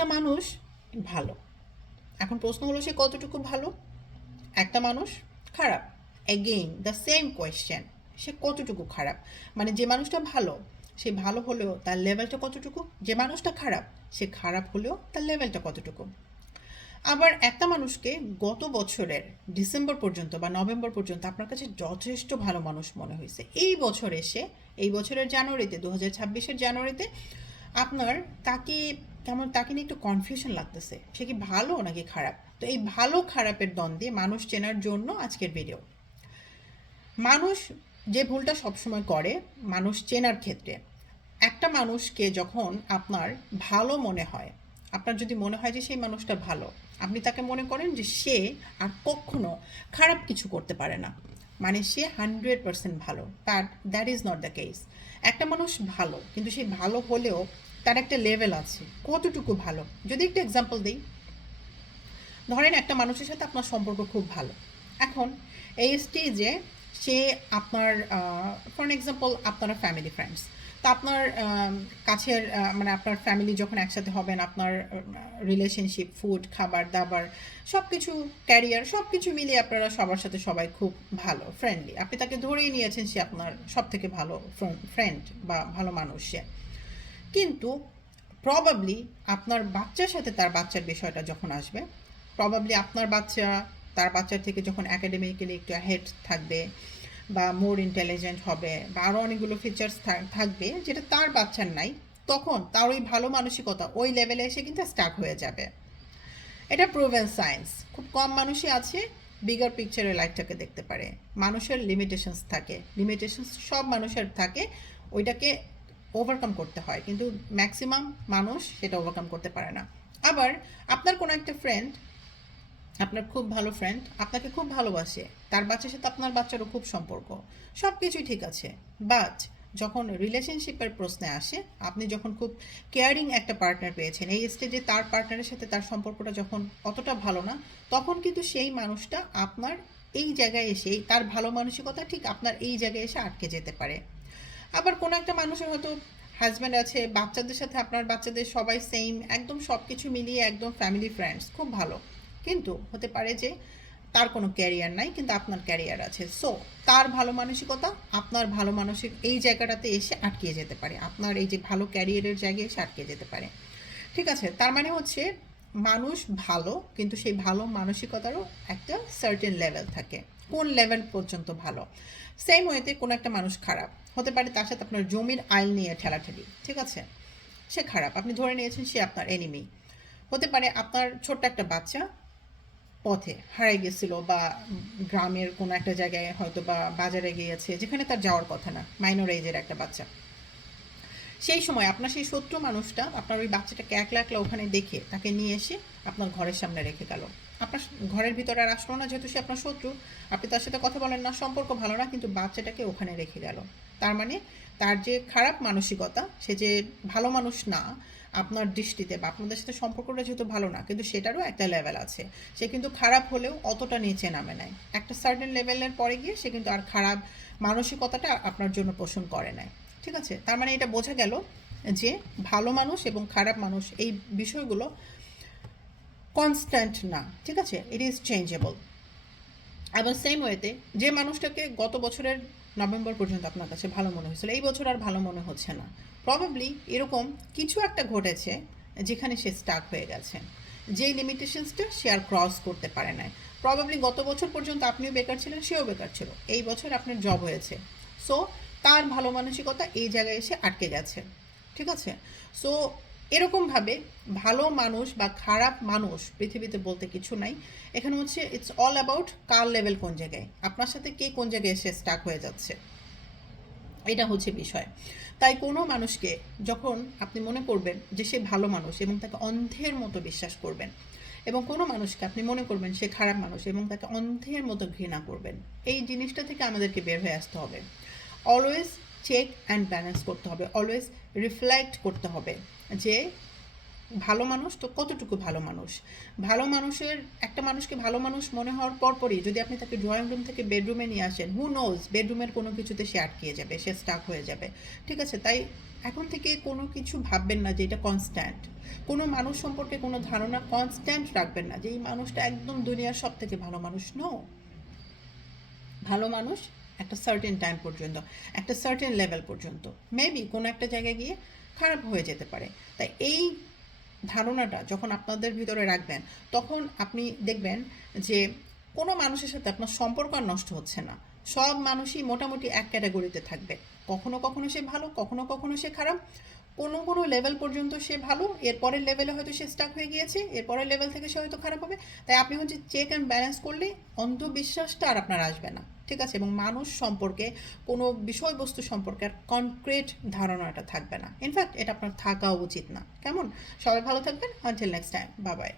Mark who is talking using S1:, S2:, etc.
S1: একটা মানুষ ভালো। এখন প্রশ্ন হলো সে কতটুকু ভালো? একটা মানুষ খারাপ। এগেইন দ্য সেম কোয়েশ্চেন সে কতটুকু খারাপ? মানে যে মানুষটা ভালো, সে ভালো হলেও তার লেভেলটা কতটুকু? যে মানুষটা খারাপ, সে খারাপ হলেও তার লেভেলটা কতটুকু? আবার একটা মানুষকে গত বছরের ডিসেম্বর পর্যন্ত বা নভেম্বর পর্যন্ত আপনার কাছে যথেষ্ট ভালো মানুষ মনে হয়েছে। এই বছর এসে, এই বছরের জানুয়ারিতে দু হাজার ছাব্বিশের জানুয়ারিতে আপনার তাকে কেমন তাকে নিয়ে একটু কনফিউশন লাগতেছে। সে কি ভালো নাকি খারাপ? তো এই ভালো খারাপের দ্বন্দ্বে মানুষ চেনার জন্য আজকের ভিডিও মানুষ যে ভুলটা সবসময় করে, মানুষ চেনার ক্ষেত্রে। একটা মানুষকে যখন আপনার ভালো মনে হয়, আপনার যদি মনে হয় যে সেই মানুষটা ভালো, আপনি তাকে মনে করেন যে সে আর কখনো খারাপ কিছু করতে পারে না। মানে সে হান্ড্রেড পার্সেন্ট ভালো তার that is not the case একটা মানুষ ভালো, কিন্তু সেই ভালো হলেও তার একটা লেভেল আছে। কতটুকু ভালো? যদি একটা এক্সাম্পল দিই। ধরেন একটা মানুষের সাথে আপনার সম্পর্ক খুব ভালো। এখন এই স্টেজে সে আপনার ফর এক্সাম্পল আপনারা ফ্যামিলি ফ্রেন্ডস তো আপনার কাছের মানে আপনার ফ্যামিলি যখন একসাথে হবেন, আপনার রিলেশনশিপ ফুড খাবার, দাবার সব কিছু ক্যারিয়ার সব কিছু মিলিয়ে আপনারা সবার সাথে সবাই খুব ভালো ফ্রেন্ডলি আপনি তাকে ধরেই নিয়েছেন সে আপনার সব থেকে ভালো ফ্রেন্ড বা ভালো মানুষ সে। কিন্তু প্রবাবলি আপনার বাচ্চার সাথে তার বাচ্চার বিষয়টা যখন আসবে প্রবাবলি আপনার বাচ্চা তার বাচ্চার থেকে যখন অ্যাকাডেমিক্যালি একটু হেড থাকবে বা মোর ইন্টেলিজেন্ট হবে বা আরও অনেকগুলো ফিচার্স থাকবে যেটা তার বাচ্চার নাই, তখন তার ওই ভালো মানসিকতা ওই লেভেলে এসে কিন্তু স্টাক হয়ে যাবে। এটা প্রুভেন সায়েন্স খুব কম মানুষই আছে বিগার পিকচারের লাইফটাকে দেখতে পারে। মানুষের লিমিটেশনস থাকে। লিমিটেশনস সব মানুষের থাকে। ওইটাকে ওভারকাম করতে হয়। কিন্তু ম্যাক্সিমাম মানুষ সেটা ওভারকাম করতে পারে না। আবার আপনার কোনো একটা ফ্রেন্ড আপনার খুব ভালো ফ্রেন্ড আপনাকে খুব ভালোবাসে, তার বাচ্চার সাথে আপনার বাচ্চারও খুব সম্পর্ক সব কিছুই ঠিক আছে। বাট যখন রিলেশনশিপের প্রশ্নে আসে, আপনি যখন খুব কেয়ারিং একটা পার্টনার পেয়েছেন, এই স্টেজে তার পার্টনারের সাথে তার সম্পর্কটা যখন অতটা ভালো না, তখন কিন্তু সেই মানুষটা আপনার এই জায়গায় এসে, তার ভালো মানসিকতা ঠিক আপনার এই জায়গায় এসে আটকে যেতে পারে। আবার কোনো একটা মানুষের হয়তো হাজব্যান্ড আছে, বাচ্চাদের সাথে আপনার বাচ্চাদের সবাই সেম একদম সব কিছু মিলিয়ে একদম ফ্যামিলি ফ্রেন্ডস খুব ভালো। কিন্তু হতে পারে যে তার কোনো ক্যারিয়ার নাই, কিন্তু আপনার ক্যারিয়ার আছে। সো তার ভালো মানসিকতা আপনার ভালো মানসিক এই জায়গাটাতে এসে আটকিয়ে যেতে পারে। আপনার এই যে ভালো ক্যারিয়ারের জায়গায় এসে আটকে যেতে পারে। ঠিক আছে, তার মানে হচ্ছে মানুষ ভালো, কিন্তু সেই ভালো মানসিকতারও একটা সার্টেন লেভেল থাকে। কোন লেভেল পর্যন্ত ভালো? সেম ওয়েতে কোনো একটা মানুষ খারাপ। হতে পারে তার সাথে আপনার জমির আইল নিয়ে ঠেলাঠেলি, ঠিক আছে? সে খারাপ। আপনি ধরে নিয়েছেন সে আপনার এনিমি হতে পারে আপনার ছোট্ট একটা বাচ্চা পথে হারাই গেছিল বা গ্রামের কোনো একটা জায়গায় হয়তো বা বাজারে গিয়েছে, যেখানে তার যাওয়ার কথা না মাইনর এজের একটা বাচ্চা। সেই সময় আপনার সেই শত্রু মানুষটা, আপনার ওই বাচ্চাটাকে একলা একলা ওখানে দেখে তাকে নিয়ে এসে আপনার ঘরের সামনে রেখে গেল। আপনার ঘরের ভিতরে আর আসলো না যেহেতু সে আপনার শত্রু। আপনি তার সাথে কথা বলেন না, সম্পর্ক ভালো না, কিন্তু বাচ্চাটাকে ওখানে রেখে গেল। তার মানে তার যে খারাপ মানসিকতা, সে যে ভালো মানুষ না, আপনার দৃষ্টিতে বা আপনাদের সাথে সম্পর্কটা যেহেতু ভালো না, কিন্তু সেটারও একটা লেভেল আছে। সে কিন্তু খারাপ হলেও অতটা নিচে নামে নাই। একটা সার্টেন লেভেলের পরে গিয়ে সে কিন্তু আর খারাপ মানসিকতাটা আপনার জন্য পোষণ করে নাই। ঠিক আছে? তার মানে এটা বোঝা গেল যে ভালো মানুষ এবং খারাপ মানুষ এই বিষয়গুলো কনস্ট্যান্ট না, ঠিক আছে? ইট ইজ চেঞ্জেবল এবং সেম ওয়েতে যে মানুষটাকে গত বছরের নভেম্বর পর্যন্ত আপনার কাছে ভালো মনে হয়েছিল, এই বছর আর ভালো মনে হচ্ছে না। প্রবাবলি এরকম কিছু একটা ঘটেছে যেখানে সে স্টাক হয়ে গেছে। যেই লিমিটেশনসটা সে আর ক্রস করতে পারে না প্রবাবলি গত বছর পর্যন্ত আপনিও বেকার ছিলেন, সেও বেকার ছিল। এই বছর আপনার জব হয়েছে। সো তার ভালো মানসিকতা এই জায়গায় এসে আটকে গেছে। ঠিক আছে? সো এরকমভাবে ভালো মানুষ বা খারাপ মানুষ পৃথিবীতে বলতে কিছু নাই। এখানে হচ্ছে ইটস অল অ্যাবাউট কার লেভেল কোন জায়গায়? আপনার সাথে কে কোন জায়গায় এসে স্টাক হয়ে যাচ্ছে? এটা হচ্ছে বিষয়। তাই কোনো মানুষকে যখন আপনি মনে করবেন যে সে ভালো মানুষ এবং তাকে অন্ধের মতো বিশ্বাস করবেন এবং কোনো মানুষকে আপনি মনে করবেন সে খারাপ মানুষ এবং তাকে অন্ধের মতো ঘৃণা করবেন, এই জিনিসটা থেকে আমাদেরকে বের হয়ে আসতে হবে। অলওয়েজ চেক অ্যান্ড ব্যালেন্স করতে হবে। অলওয়েজ রিফ্লেক্ট করতে হবে যে, ভালো মানুষ তো কতটুকু ভালো মানুষ? ভালো মানুষের, একটা মানুষকে ভালো মানুষ মনে হওয়ার পরপরই যদি আপনি তাকে ড্রয়িং রুম থেকে বেডরুমে নিয়ে আসেন হু নোজ বেডরুমের কোনো কিছুতে সে আটকিয়ে যাবে, সে স্টাক হয়ে যাবে। ঠিক আছে? তাই এখন থেকে কোনো কিছু ভাববেন না যে এটা কনস্ট্যান্ট কোনো মানুষ সম্পর্কে কোনো ধারণা কনস্ট্যান্ট রাখবেন না যে, এই মানুষটা একদম দুনিয়ার সব থেকে ভালো মানুষ। নো ভালো মানুষ একটা সার্টেন টাইম পর্যন্ত, একটা সার্টেন লেভেল পর্যন্ত। মেবি কোনো একটা জায়গায় গিয়ে খারাপ হয়ে যেতে পারে। তাই এই ধারণাটা যখন আপনাদের ভিতরে রাখবেন, তখন আপনি দেখবেন যে কোনো মানুষের সাথে আপনার সম্পর্ক আর নষ্ট হচ্ছে না। সব মানুষই মোটামুটি এক ক্যাটাগরিতে থাকবে। কখনো কখনো সে ভালো, কখনো কখনো সে খারাপ। কোনো কোনো লেভেল পর্যন্ত সে ভালো এরপরের লেভেলে হয়তো সে স্টাক হয়ে গিয়েছে এরপরের লেভেল থেকে সে হয়তো খারাপ হবে। তাই আপনি হচ্ছে চেক অ্যান্ড ব্যালেন্স করলে অন্ধবিশ্বাসটা আর আপনার আসবে না, ঠিক আছে? এবং মানুষ সম্পর্কে, কোনো বিষয়বস্তু সম্পর্কে আর কনক্রিট ধারণাটা থাকবে না। ইনফ্যাক্ট এটা আপনার থাকা উচিত না। কেমন? সবাই ভালো থাকবেন। আনটিল নেক্সট টাইম বাবাই